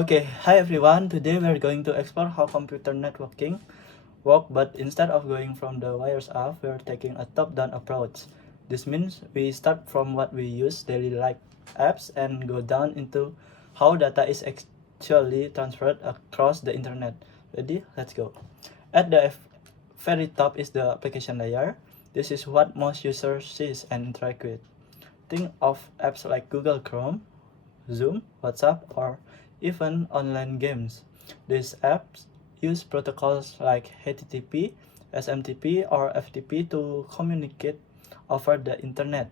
Okay, hi everyone. Today we are going to explore how computer networking work, but instead of going from the wires up, we are taking a top-down approach. This means we start from what we use daily like apps and go down into how data is actually transferred across the internet. Ready? Let's go. At the very top is the application layer. This is what most users see and interact with. Think of apps like Google Chrome, Zoom, WhatsApp, or even online games. These apps use protocols like HTTP, SMTP, or FTP to communicate over the internet.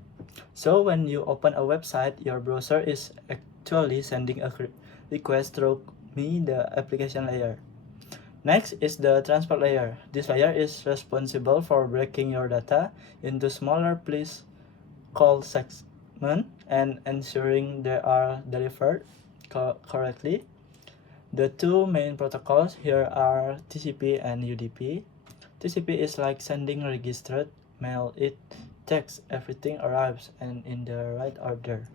So when you open a website, your browser is actually sending a request through the application layer. Next is the transport layer. This layer is responsible for breaking your data into smaller pieces called segments and ensuring they are delivered correctly. The two main protocols here are TCP and UDP. TCP is like sending registered mail. It checks everything arrives and in the right order.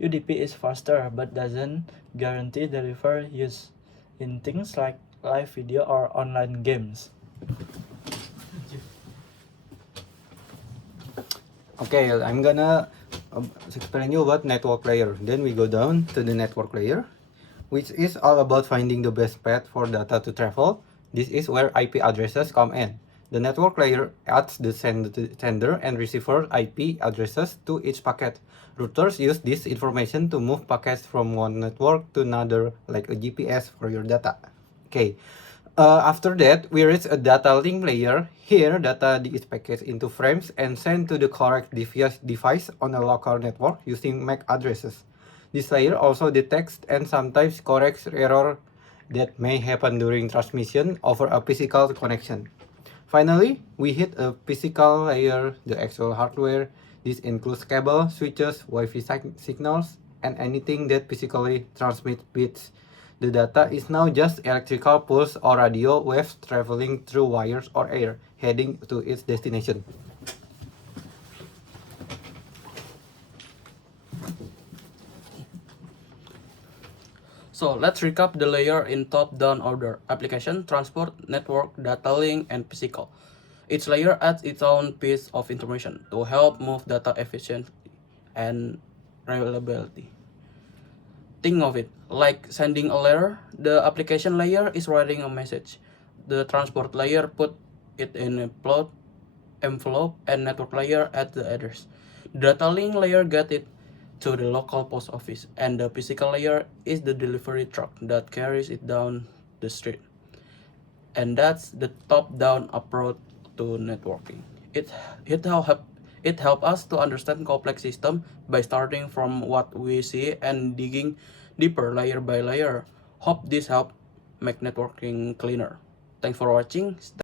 UDP is faster but doesn't guarantee delivery use in things like live video or online games. Okay, I'm gonna explain you about network layer. Then we go down to the network layer, which is all about finding the best path for data to travel. This is where IP addresses come in. The network layer adds the sender and receiver IP addresses to each packet. Routers use this information to move packets from one network to another, like a GPS for your data. Okay. After that, we reach a data link layer. Here, data is packaged into frames and sent to the correct device on a local network using MAC addresses. This layer also detects and sometimes corrects error that may happen during transmission over a physical connection. Finally, we hit a physical layer, the actual hardware. This includes cable, switches, Wi-Fi signals, and anything that physically transmits bits. The data is now just electrical pulse or radio waves traveling through wires or air, heading to its destination. So let's recap the layer in top-down order: application, transport, network, data link, and physical. Each layer adds its own piece of information to help move data efficiently and reliability. Think of it like sending a letter. The application layer is writing a message. The transport layer put it in a plot envelope, and network layer at the address. The data link layer get it to the local post office, and the physical layer is the delivery truck that carries it down the street. And that's the top-down approach to networking. It help us to understand complex system by starting from what we see and digging deeper layer by layer. Hope this help make networking cleaner. Thanks for watching.